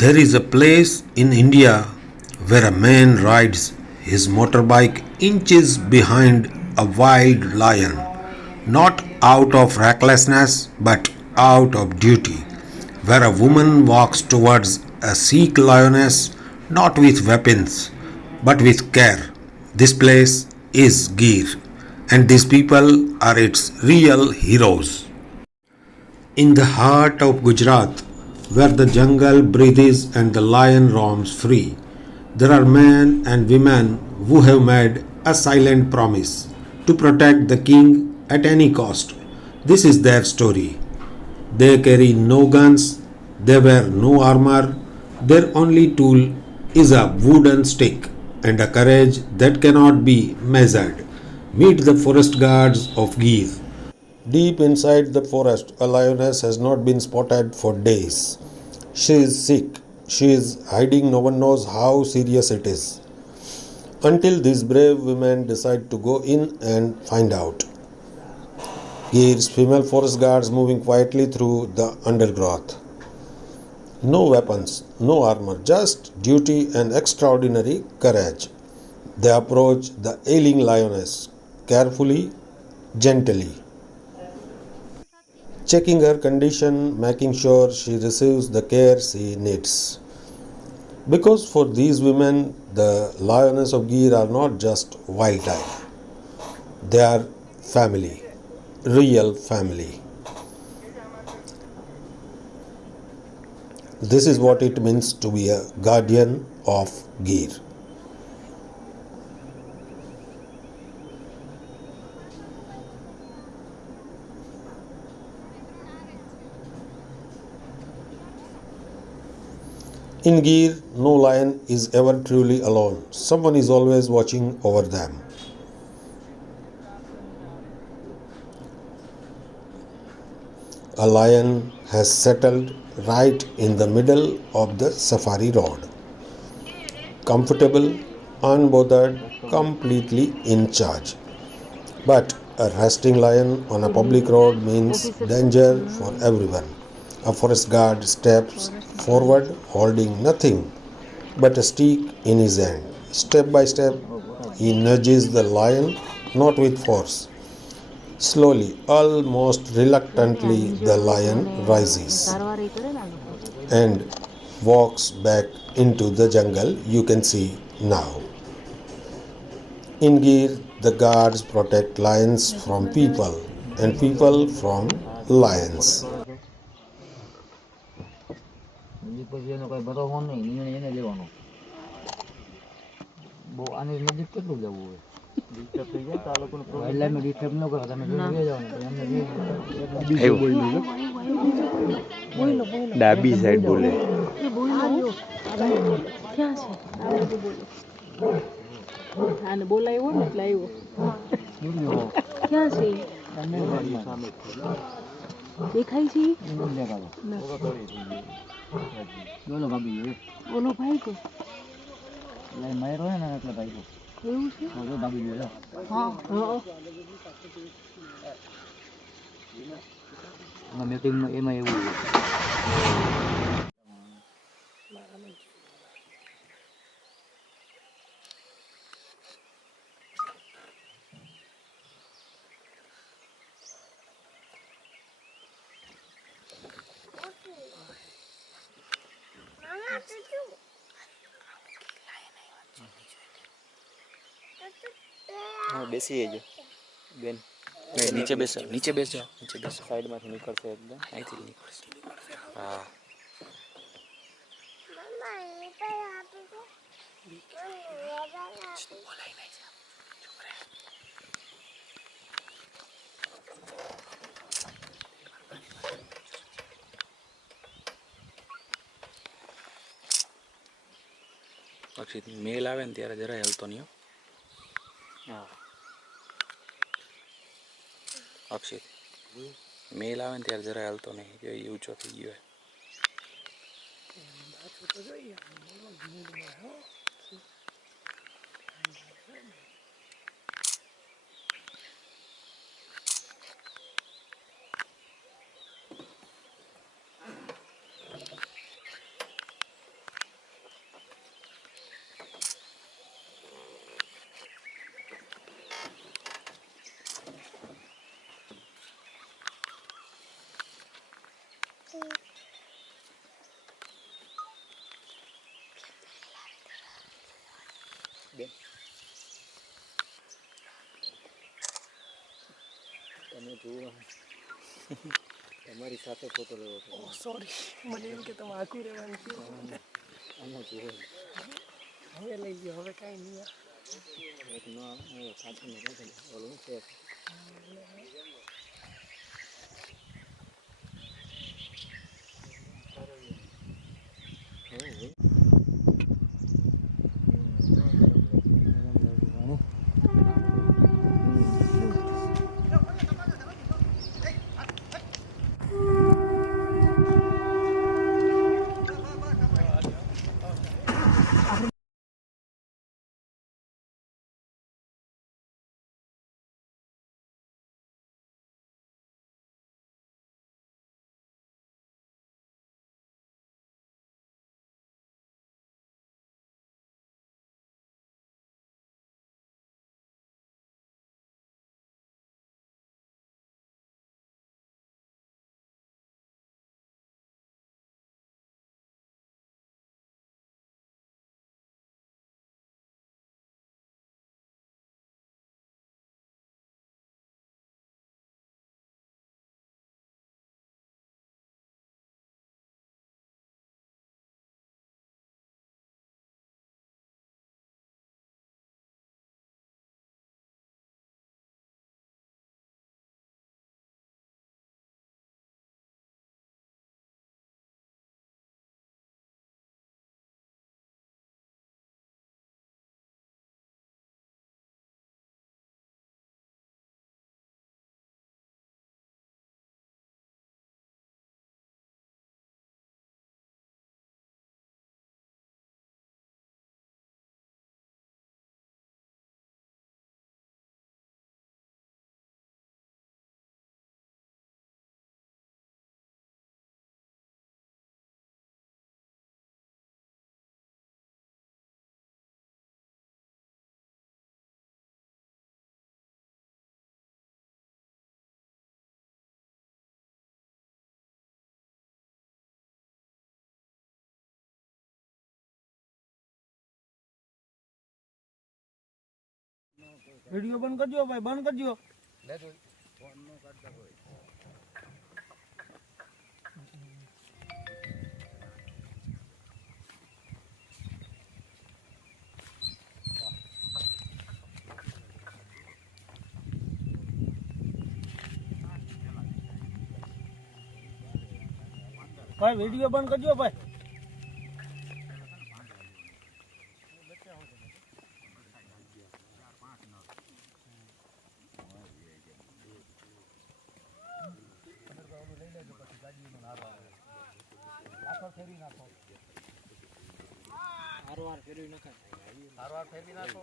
There is a place in India where a man rides his motorbike inches behind a wild lion, not out of recklessness but out of duty, where a woman walks towards a Sikh lioness not with weapons but with care. This place is Gir, and these people are its real heroes. In the heart of Gujarat, where the jungle breathes and the lion roams free, there are men and women who have made a silent promise to protect the king at any cost. This is their story. They carry no guns, they wear no armor, their only tool is a wooden stick and a courage that cannot be measured. Meet the forest guards of Gir. Deep inside the forest, a lioness has not been spotted for days. She is sick. She is hiding. No one knows how serious it is. Until these brave women decide to go in and find out. Gir's female forest guards moving quietly through the undergrowth. No weapons, no armor, just duty and extraordinary courage. They approach the ailing lioness carefully, gently, checking her condition, making sure she receives the care she needs. Because for these women, the lioness of Gir are not just wildlife, they are family, real family. This is what it means to be a guardian of Gir. In Gir, no lion is ever truly alone. Someone is always watching over them. A lion has settled right in the middle of the safari road. Comfortable, unbothered, completely in charge. But a resting lion on a public road means danger for everyone. A forest guard steps forward holding nothing but a stick in his hand. Step by step, he nudges the lion, not with force. Slowly, almost reluctantly, the lion rises and walks back into the jungle you can see now. In Gir, the guards protect lions from people and people from lions. પછી એનો કઈ ભરોસો નહીં નિર્ણય એને લેવાનો બહુ આની નજીક કેટલું જવું હોય ડિસ્ટર્બ થઈ જાય તો આ લોકોને વાઇલ્ડલાઇફમાં ડિસ્ટર્બ ન કરો તમે જોઈ જવાનું તો એમને ડાબી સાઈડ બોલે ક્યાં છે આને બોલાવ્યો ને એટલે આવ્યો ક્યાં છે દેખાય છે બોલો ભાભી ઓલો ભાઈ તો એટલે માર્યો હોય ને એટલે ભાઈ એવું છે ભાભી જોયો હા મીટિંગમાં એમાં એવું હા બેસી જજો બેન નીચે બેસો નીચે બેસો નીચે બેસો સાઈડમાંથી નીકળશે એકદમ અહીંથી જ નીકળશે હા બોલાય નહીં અક્ષિત મેલ આવે ને ત્યારે જરાય હલતો નહીં હા અક્ષિત મેલ આવે ને ત્યારે જરાય હલતો નહીં એ ઊંચો થઈ ગયો બેન તમે જુઓ તમારી સાથે ફોટો લેવો હતો સોરી મને એમ કે તમે આખું રહેવાનું છે આમાં જુઓ હવે લઈ ગયો હવે કાંઈ નહીં એક ન પાછળ નથી ઓલું છે વિડિયો બંધ કરજો ભાઈ, બંધ કરજો. ભાઈ વિડિયો બંધ કરજો ભાઈ. હારવાર ફેરવી નાખો.